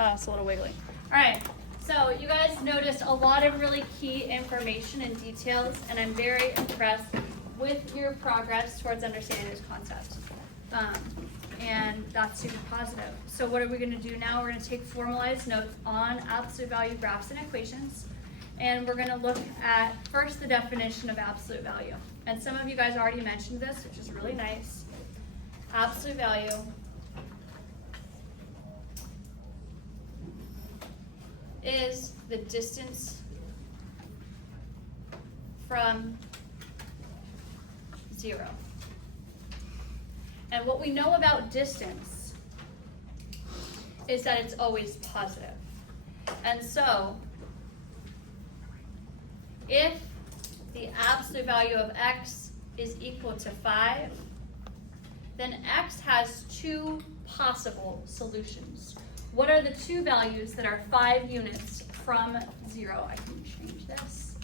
It's a little wiggly. All right, so you guys noticed a lot of really key information and details, and I'm very impressed with your progress towards understanding this concept. And that's super positive. So what are we going to do now? We're going to take formalized notes on absolute value graphs and equations. And we're going to look at first the definition of absolute value. And some of you guys already mentioned this, which is really nice. Absolute value is the distance from 0. And what we know about distance is that it's always positive. And so, if the absolute value of x is equal to 5, then x has two possible solutions. What are the two values that are 5 units from 0? I can change this.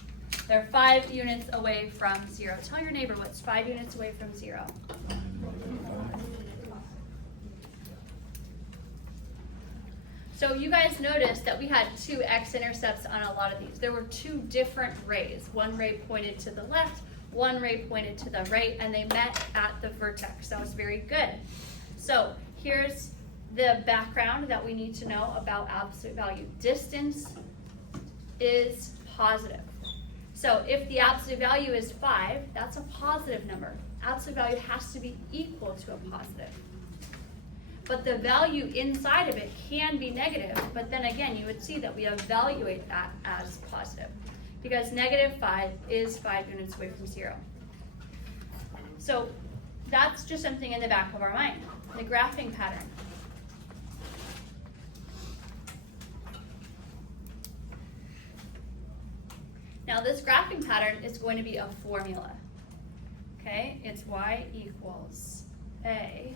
They're 5 units away from 0. Tell your neighbor what's 5 units away from 0. So you guys noticed that we had 2 x-intercepts on a lot of these. There were 2 different rays. One ray pointed to the left, one ray pointed to the right, and they met at the vertex. That was very good. So here's the background that we need to know about absolute value. Distance is positive. So if the absolute value is 5, that's a positive number. Absolute value has to be equal to a positive. But the value inside of it can be negative, but then again, you would see that we evaluate that as positive because negative 5 is 5 units away from 0. So that's just something in the back of our mind, the graphing pattern. Now this graphing pattern is going to be a formula, okay? It's y equals a,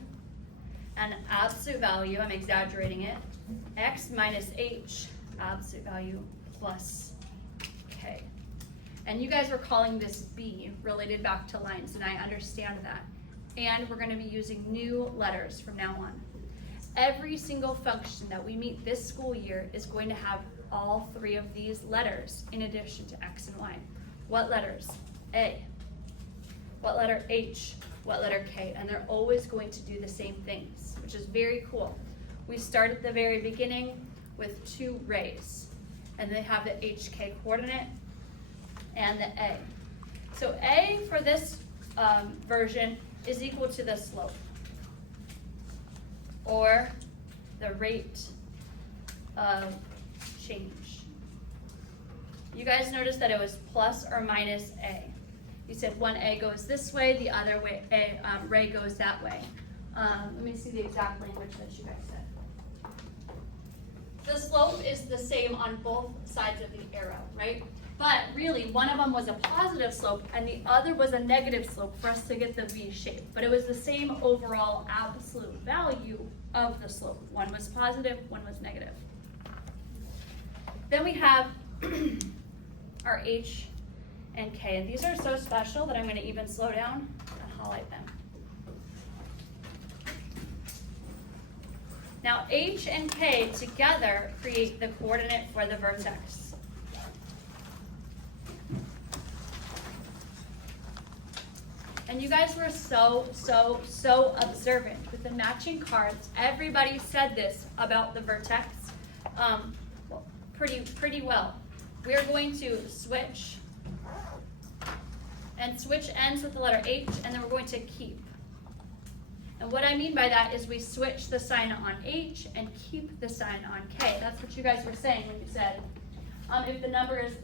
and absolute value, I'm exaggerating it, x minus h, absolute value plus k. And you guys were calling this b, related back to lines, and I understand that. And we're going to be using new letters from now on. Every single function that we meet this school year is going to have all 3 of these letters in addition to x and y. What letters? A. What letter? H. What letter? K. And they're always going to do the same things, which is very cool. We start at the very beginning with 2 rays, and they have the HK coordinate and the A. So A for this version is equal to the slope, or the rate of change. You guys noticed that it was plus or minus A. You said one A goes this way, the other way ray goes that way. Let me see the exact language that you guys said. The slope is the same on both sides of the arrow, right? But really, one of them was a positive slope and the other was a negative slope for us to get the V shape. But it was the same overall absolute value of the slope. One was positive, one was negative. Then we have our H and K, and these are so special that I'm going to even slow down and highlight them. Now H and K together create the coordinate for the vertex. And you guys were so observant with the matching cards. Everybody said this about the vertex pretty well. We're going to switch, and switch ends with the letter H, and then we're going to keep. And what I mean by that is we switch the sign on H and keep the sign on K. That's what you guys were saying when you said, if the number is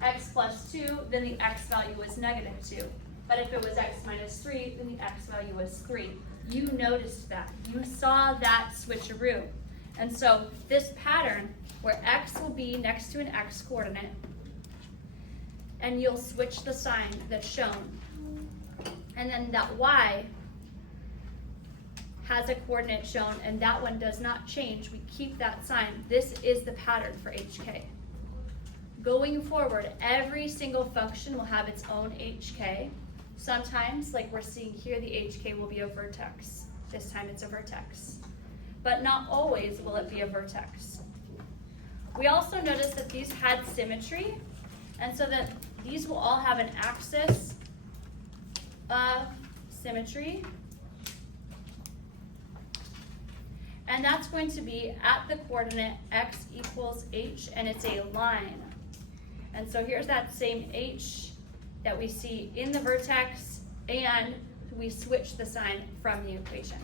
x plus 2, then the x value was negative 2. But if it was x minus 3, then the x value was 3. You noticed that. You saw that switcheroo. And so this pattern, where x will be next to an x coordinate, and you'll switch the sign that's shown. And then that y has a coordinate shown, and that one does not change. We keep that sign. This is the pattern for HK. Going forward, every single function will have its own HK. Sometimes, like we're seeing here, the HK will be a vertex. This time it's a vertex. but not always will it be a vertex. We also noticed that these had symmetry, and so that these will all have an axis of symmetry. And that's going to be at the coordinate x equals h, and it's a line. And so here's that same h that we see in the vertex, and we switch the sign from the equation.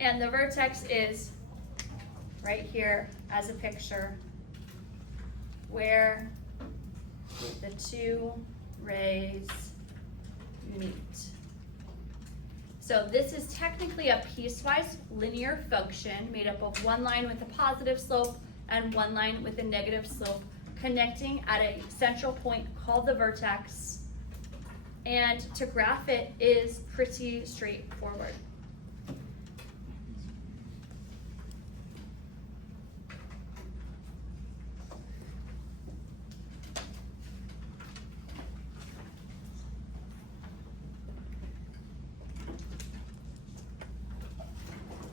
And the vertex is right here as a picture where the two rays meet. So this is technically a piecewise linear function made up of one line with a positive slope and one line with a negative slope connecting at a central point called the vertex. And to graph it is pretty straightforward.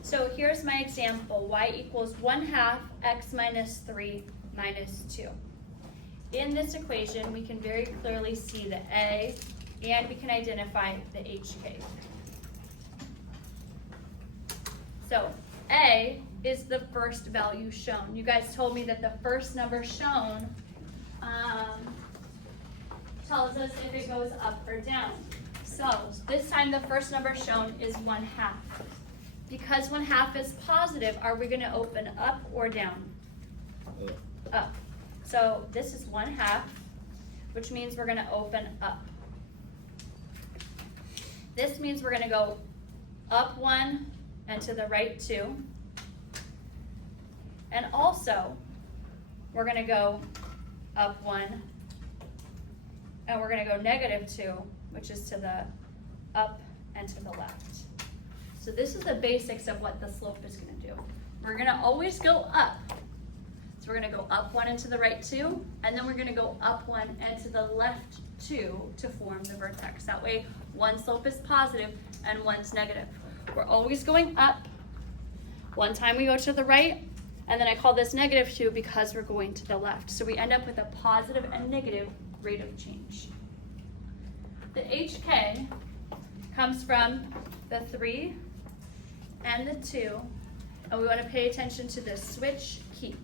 So here's my example, y equals 1/2 x minus 3 minus 2. In this equation, we can very clearly see the a, and we can identify the hk. So a is the first value shown. You guys told me that the first number shown tells us if it goes up or down. So this time the first number shown is 1/2. Because 1/2 is positive, are we going to open up or down? Up. So this is 1/2, which means we're going to open up. This means we're going to go up 1 and to the right 2. And also, we're going to go up 1 and we're going to go -2, which is to the up and to the left. So this is the basics of what the slope is going to do. We're going to always go up. So we're going to go up 1 and to the right 2, and then we're going to go up 1 and to the left 2 to form the vertex. That way, one slope is positive and one's negative. We're always going up. One time we go to the right, and then I call this -2 because we're going to the left. So we end up with a positive and negative rate of change. The hk comes from the 3 and the 2, and we want to pay attention to the switch keep.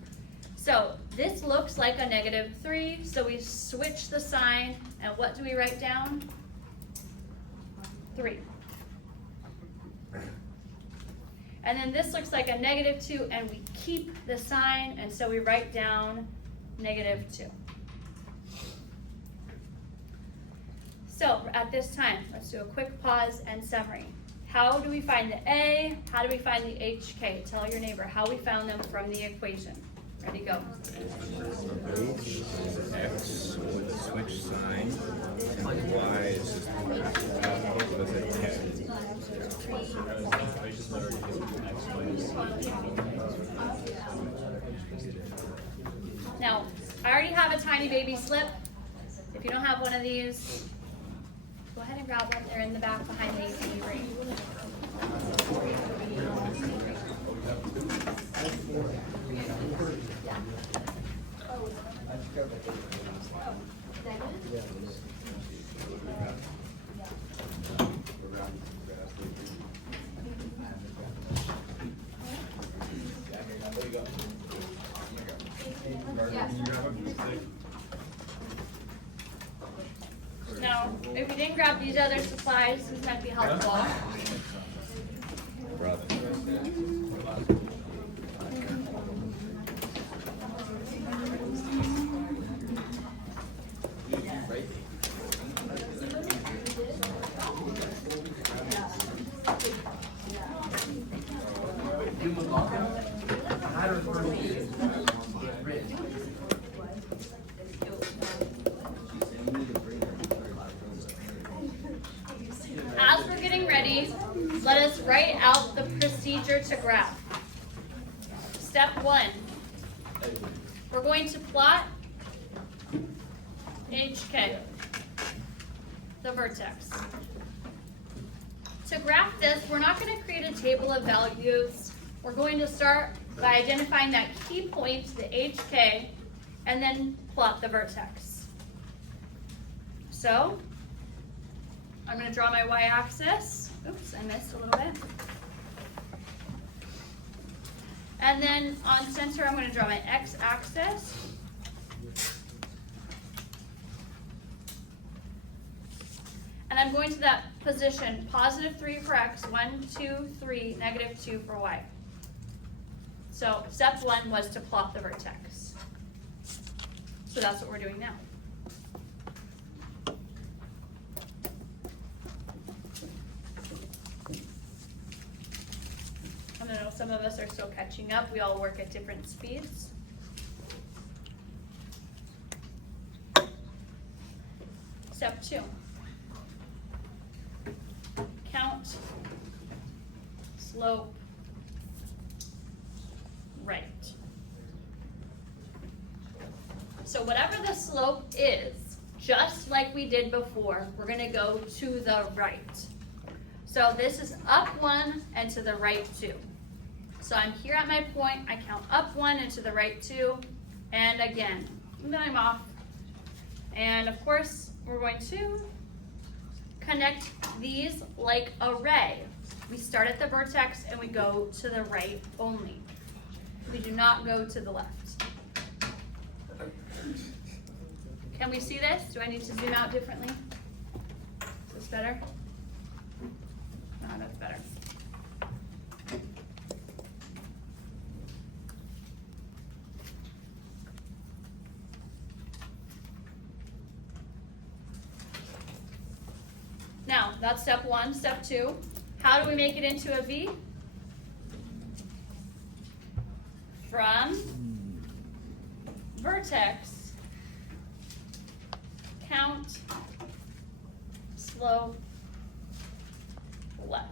So this looks like a -3, so we switch the sign, and what do we write down? 3. And then this looks like a -2, and we keep the sign, and so we write down -2. So at this time, let's do a quick pause and summary. How do we find the A? How do we find the HK? Tell your neighbor how we found them from the equation. Ready, go. H is X with a switch sign, and Y is just up with a 10. Now, I already have a tiny baby slip. If you don't have one of these, go ahead and grab one. They're in the back behind the ACU ring. Now, if you didn't grab these other supplies, this might be helpful. Brother. As we're getting ready, let us write out the procedure to graph. Step 1, we're going to plot HK, the vertex. to graph this, we're not going to create a table of values. We're going to start by identifying that key point, the HK, and then plot the vertex. So, I'm going to draw my y-axis. Oops, I missed a little bit. And then on center, I'm going to draw my x-axis. And I'm going to that position, +3 for x, 1, 2, 3, -2 for y. So step 1 was to plot the vertex. So that's what we're doing now. I don't know, some of us are still catching up. We all work at different speeds. Step 2. Count, slope, right. So whatever the slope is, just like we did before, we're going to go to the right. So this is up 1 and to the right 2. So I'm here at my point, I count up 1 and to the right 2, and again, and then I'm off. And of course, we're going to connect these like a ray. We start at the vertex and we go to the right only. We do not go to the left. Can we see this? Do I need to zoom out differently? Is this better? No, that's better. Now, that's step 1. Step 2, how do we make it into a V? From vertex, count, slope, left.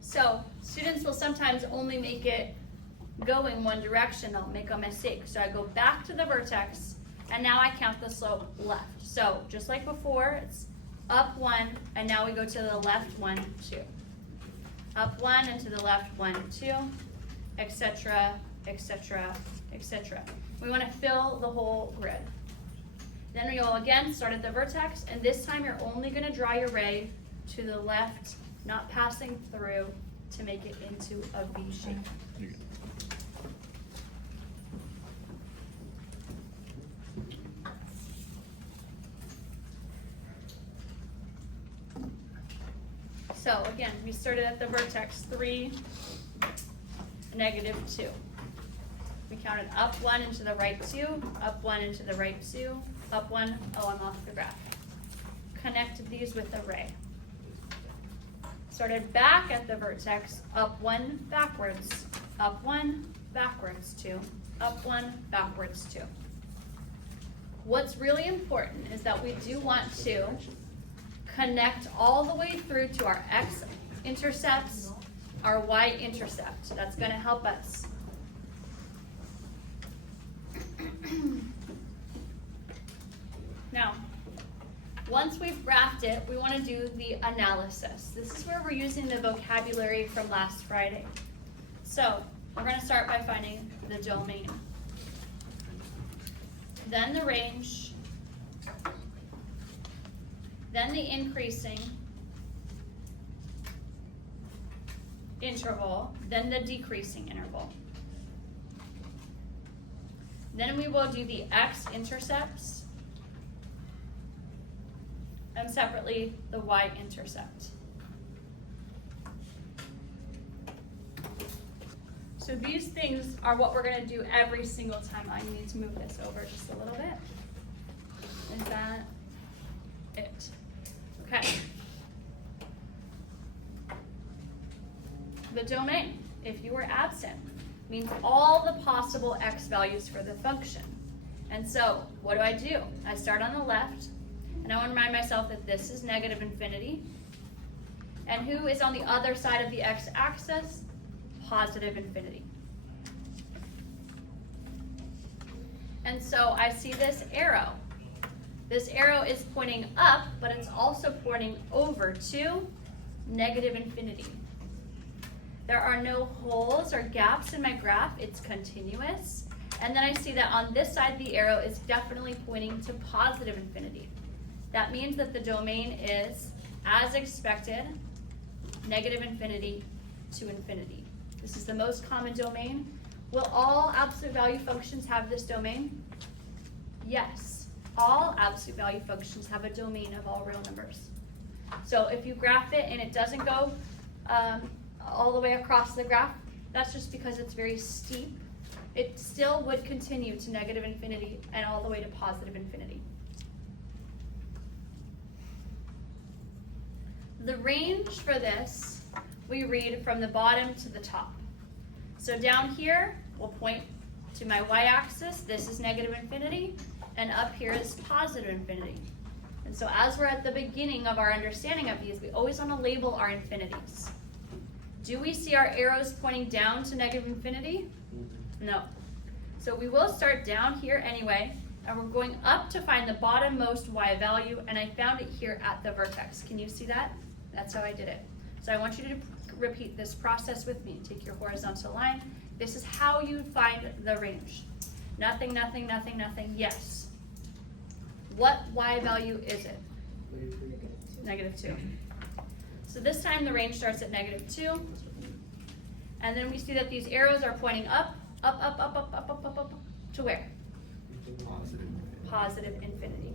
So, students will sometimes only make it go in one direction. They'll make a mistake. So I go back to the vertex, and now I count the slope left. So just like before, it's up 1, and now we go to the left 1, 2. Up 1 and to the left 1, 2, etc., etc., etc. We want to fill the whole grid. Then we will again start at the vertex, and this time you're only going to draw your ray to the left, not passing through to make it into a V shape. So again, we started at the vertex 3, -2. We counted up 1 and to the right 2, up 1 and to the right 2, up 1, oh, I'm off the graph. Connected these with the ray. Started back at the vertex, up 1, backwards, up 1, backwards 2, up 1, backwards 2. What's really important is that we do want to connect all the way through to our x-intercepts, our y-intercept. That's going to help us. Now, once we've graphed it, we want to do the analysis. This is where we're using the vocabulary from last Friday. So, we're going to start by finding the domain. Then the range. Then the increasing interval, then the decreasing interval. Then we will do the x-intercepts, and separately the y-intercept. So these things are what we're going to do every single time. I need to move this over just a little bit. Is that it? Okay. The domain, if you were absent, means all the possible x values for the function. And so, what do? I start on the left, and I want to remind myself that this is -infinity. And who is on the other side of the x-axis? +infinity. And so I see this arrow. This arrow is pointing up, but it's also pointing over to negative infinity. There are no holes or gaps in my graph, it's continuous. And then I see that on this side, the arrow is definitely pointing to positive infinity. That means that the domain is, as expected, negative infinity to infinity. This is the most common domain. Will all absolute value functions have this domain? Yes, all absolute value functions have a domain of all real numbers. So if you graph it and it doesn't go all the way across the graph, that's just because it's very steep. It still would continue to negative infinity and all the way to positive infinity. The range for this, we read from the bottom to the top. So down here, we'll point to my y-axis. This is negative infinity, and up here is positive infinity. And so as we're at the beginning of our understanding of these, we always want to label our infinities. Do we see our arrows pointing down to negative infinity? No. So we will start down here anyway, and we're going up to find the bottommost y value, and I found it here at the vertex. Can you see that? That's how I did it. So I want you to repeat this process with me. Take your horizontal line. This is how you find the range. Nothing, nothing, nothing, nothing, yes. What y value is it? -2. So this time the range starts at -2. And then we see that these arrows are pointing up, up, up, up, up, up, up, up, up, to where? Positive. Positive infinity.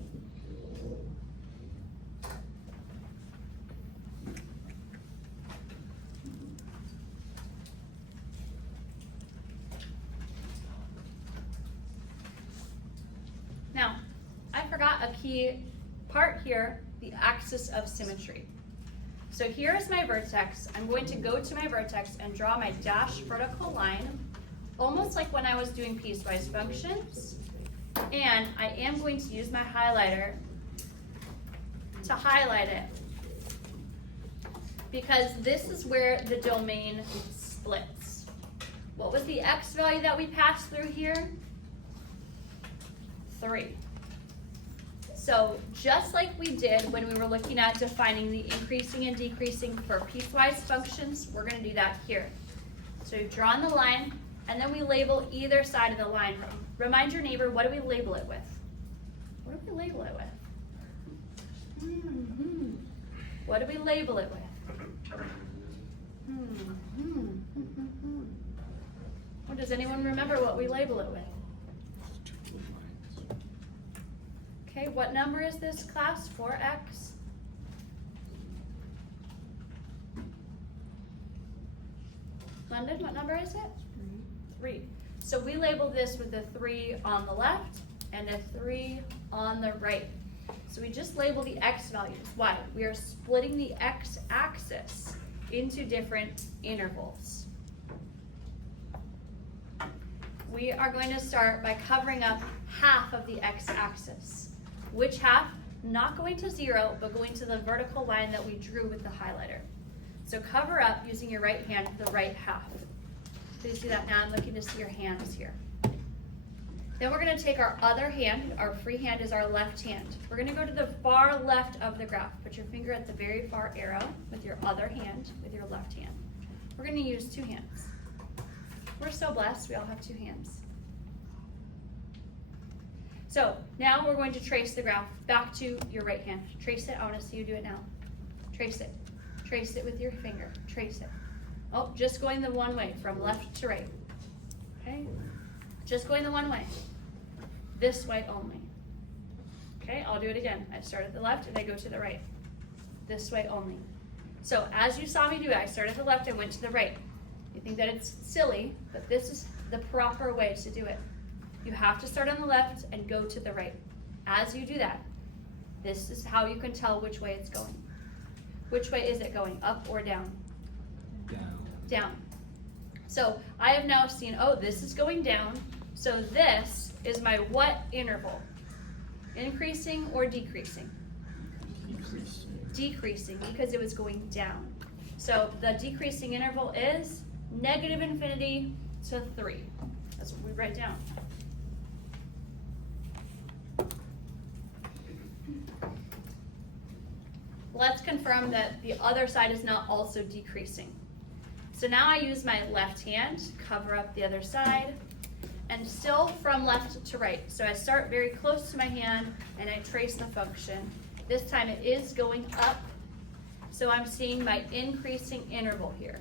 Now, I forgot a key part here, the axis of symmetry. So here is my vertex. I'm going to go to my vertex and draw my dashed vertical line, almost like when I was doing piecewise functions. And I am going to use my highlighter to highlight it, because this is where the domain splits. What was the x value that we passed through here? 3. So just like we did when we were looking at defining the increasing and decreasing for piecewise functions, we're going to do that here. So we've drawn the line, and then we label either side of the line. Remind your neighbor, what do we label it with? What do we label it with? What do we label it with? Well, does anyone remember what we label it with? Okay, what number is this class? 4x? London, what number is it? 3. So we label this with a 3 on the left and a 3 on the right. So we just label the x values. Why? We are splitting the x-axis into different intervals. We are going to start by covering up half of the x-axis. Which half? Not going to 0, but going to the vertical line that we drew with the highlighter. So cover up using your right hand the right half. So you see that now? I'm looking to see your hands here. Then we're going to take our other hand. Our free hand is our left hand. We're going to go to the far left of the graph. Put your finger at the very far arrow with your other hand, with your left hand. We're going to use 2 hands. We're so blessed, we all have 2 hands. So now we're going to trace the graph back to your right hand. Trace it. I want to see you do it now. Trace it. Trace it with your finger. Trace it. Oh, just going the one way, from left to right. Okay? Just going the one way. This way only. Okay, I'll do it again. I start at the left and I go to the right. This way only. So as you saw me do it, I started at the left and went to the right. You think that it's silly, but this is the proper way to do it. You have to start on the left and go to the right. As you do that, this is how you can tell which way it's going. Which way is it going, up or down? Down. Down. So I have now seen, oh, this is going down. So this is my what interval? Increasing or decreasing? Decreasing. Decreasing, because it was going down. So the decreasing interval is negative infinity to 3. That's what we write down. let's confirm that the other side is not also decreasing. So now I use my left hand, cover up the other side, and still from left to right. So I start very close to my hand and I trace the function. This time it is going up, so I'm seeing my increasing interval here.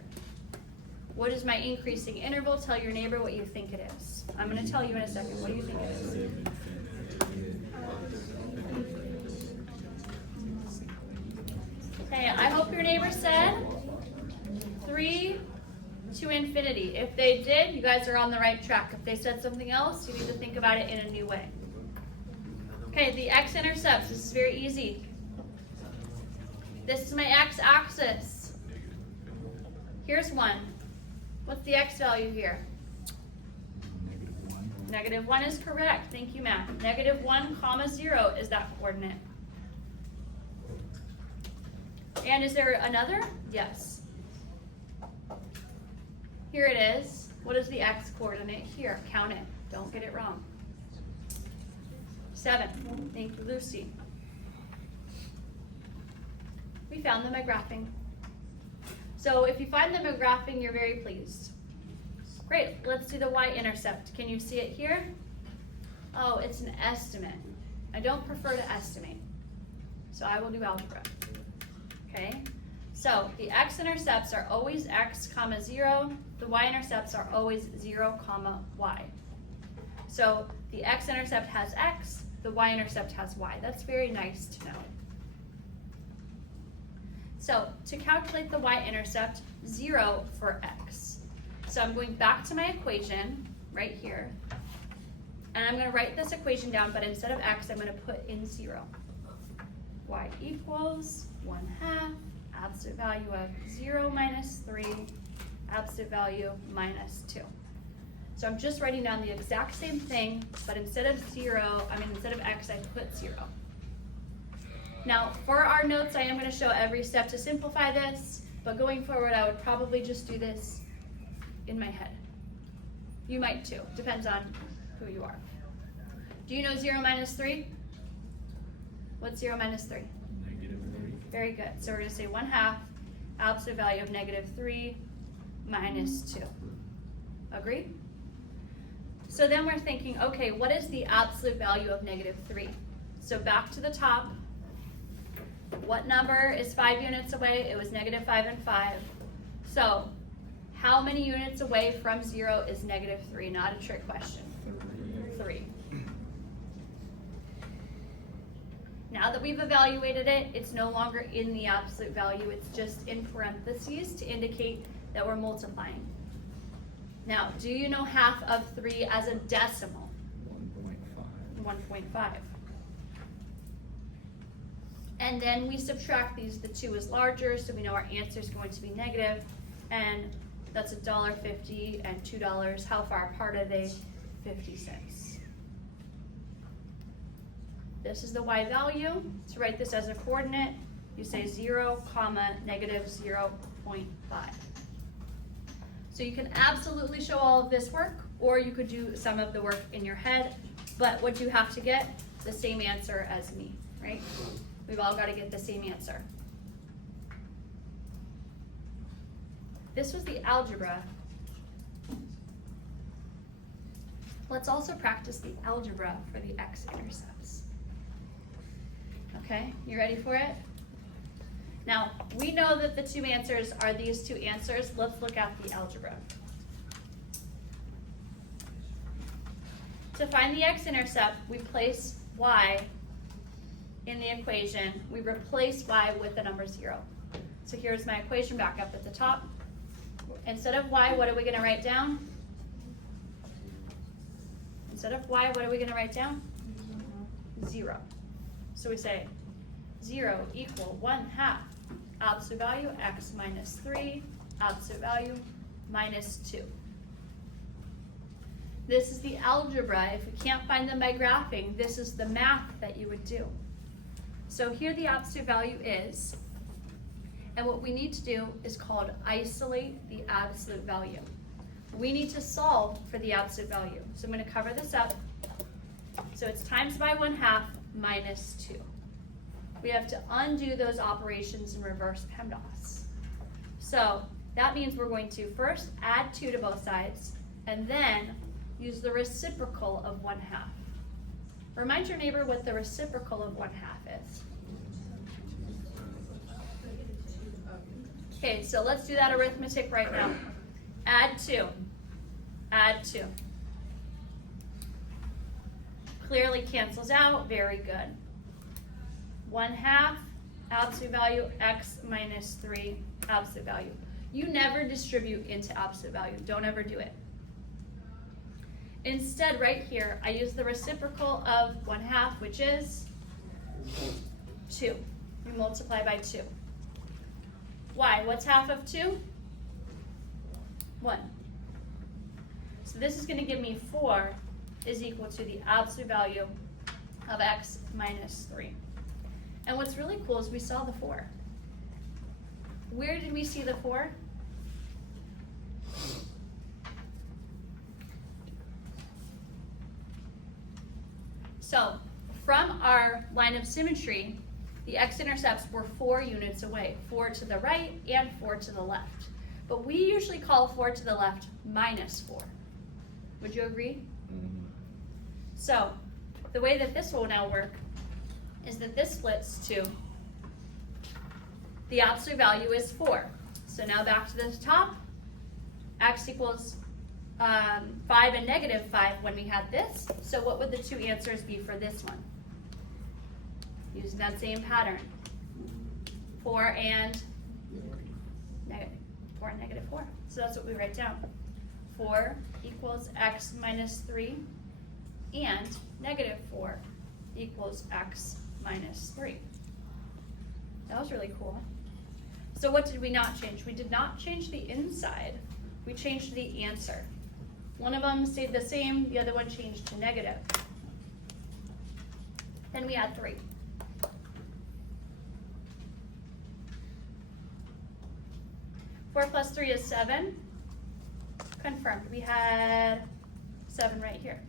What is my increasing interval? Tell your neighbor what you think it is. I'm going to tell you in a second. What do you think it is? Okay, I hope your neighbor said 3 to infinity. If they did, you guys are on the right track. If they said something else, you need to think about it in a new way. Okay, the x-intercepts. This is very easy. This is my x-axis. Here's 1. What's the x value here? -1 is correct. Thank you, Matt. -1, comma 0 is that coordinate. And is there another? Yes. Here it is. What is the x coordinate here? Count it. Don't get it wrong. 7. Thank you, Lucy. We found them by graphing. So if you find them by graphing, you're very pleased. Great, let's do the y-intercept. Can you see it here? Oh, it's an estimate. I don't prefer to estimate, so I will do algebra. Okay, so the x-intercepts are always x comma 0. The y-intercepts are always 0 comma y. So the x-intercept has x, the y-intercept has y. That's very nice to know. So to calculate the y-intercept, 0 for x. So I'm going back to my equation right here, and I'm going to write this equation down, but instead of x, I'm going to put in 0. Y equals 1/2, absolute value of 0 minus 3, absolute value minus 2. So I'm just writing down the exact same thing, but instead of x, I put 0. Now, for our notes, I am going to show every step to simplify this, but going forward, I would probably just do this in my head. You might too, depends on who you are. Do you know 0 minus 3? What's 0 minus 3? -3. Very good. So we're going to say 1/2, absolute value of -3 minus 2. Agree? So then we're thinking, okay, what is the absolute value of -3? So back to the top. What number is 5 units away? It was -5 and 5. So how many units away from 0 is -3? Not a trick question. 3. Now that we've evaluated it, it's no longer in the absolute value. It's just in parentheses to indicate that we're multiplying. Now, do you know half of 3 as a decimal? 1.5. 1.5. And then we subtract these. The 2 is larger, so we know our answer is going to be negative. And that's $1.50 and $2. How far apart are they? 50 cents. This is the y value. To write this as a coordinate, you say 0, -0.5. So you can absolutely show all of this work, or you could do some of the work in your head, but what you have to get? The same answer as me, right? We've all got to get the same answer. This was the algebra. Let's also practice the algebra for the x-intercepts. Okay, you ready for it? Now, we know that the 2 answers are these 2 answers. Let's look at the algebra. To find the x-intercept, we place y in the equation. We replace y with the number 0. So here's my equation back up at the top. Instead of y, what are we going to write down? Instead of y, what are we going to write down? 0. So we say 0 equal 1/2 absolute value x minus 3, absolute value minus 2. This is the algebra. If we can't find them by graphing, this is the math that you would do. So here the absolute value is, and what we need to do is called isolate the absolute value. We need to solve for the absolute value. So I'm going to cover this up. So it's times by 1/2 minus 2. we have to undo those operations and reverse PEMDAS. So that means we're going to first add 2 to both sides and then use the reciprocal of 1/2. Remind your neighbor what the reciprocal of 1/2 is. Okay, so let's do that arithmetic right now. Add 2. Add 2. Clearly cancels out, very good. 1/2, absolute value, x minus 3, absolute value. You never distribute into absolute value, don't ever do it. Instead, right here, I use the reciprocal of 1/2, which is 2. We multiply by 2. Why? What's half of 2? 1. So this is going to give me 4 is equal to the absolute value of x minus 3. And what's really cool is we saw the 4. Where did we see the 4? So from our line of symmetry, the x-intercepts were 4 units away, 4 to the right and 4 to the left. But we usually call 4 to the left minus 4. Would you agree? Mm-hmm. So the way that this will now work is that this splits to the absolute value is 4. So now back to the top, x equals 5 and negative 5 when we had this. So what would the 2 answers be for this one? Using that same pattern. 4 and negative 4. So that's what we write down. 4 equals x minus 3 and negative 4 equals x minus 3. That was really cool. So what did we not change? We did not change the inside. We changed the answer. One of them stayed the same, the other one changed to negative. Then we add 3. Four plus 3 is 7. Confirmed. We had 7 right here.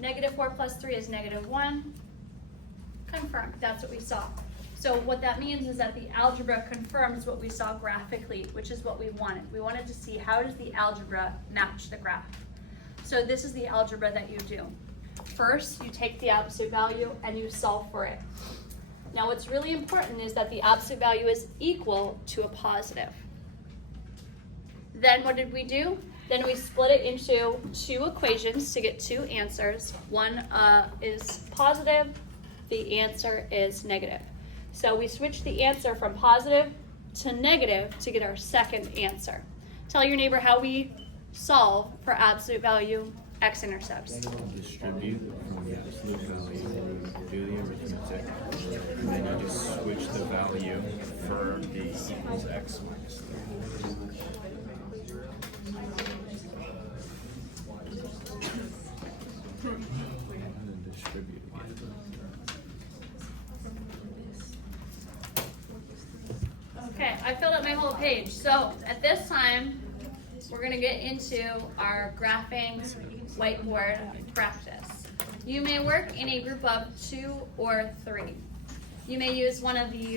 Negative 4 plus 3 is negative 1. Confirmed. That's what we saw. So what that means is that the algebra confirms what we saw graphically, which is what we wanted. We wanted to see how does the algebra match the graph. So this is the algebra that you do. First, you take the absolute value and you solve for it. Now what's really important is that the absolute value is equal to a positive. Then what did we do? Then we split it into 2 equations to get 2 answers. One is positive, the answer is negative. So we switch the answer from positive to negative to get our second answer. Tell your neighbor how we solve for absolute value x-intercepts. Distribute from the absolute value, do the arithmetic, and then you just switch the value for the equals x minus 3. And then distribute again. Okay, I filled up my whole page. So at this time, we're going to get into our graphing whiteboard practice. You may work in a group of 2 or 3. You may use one of the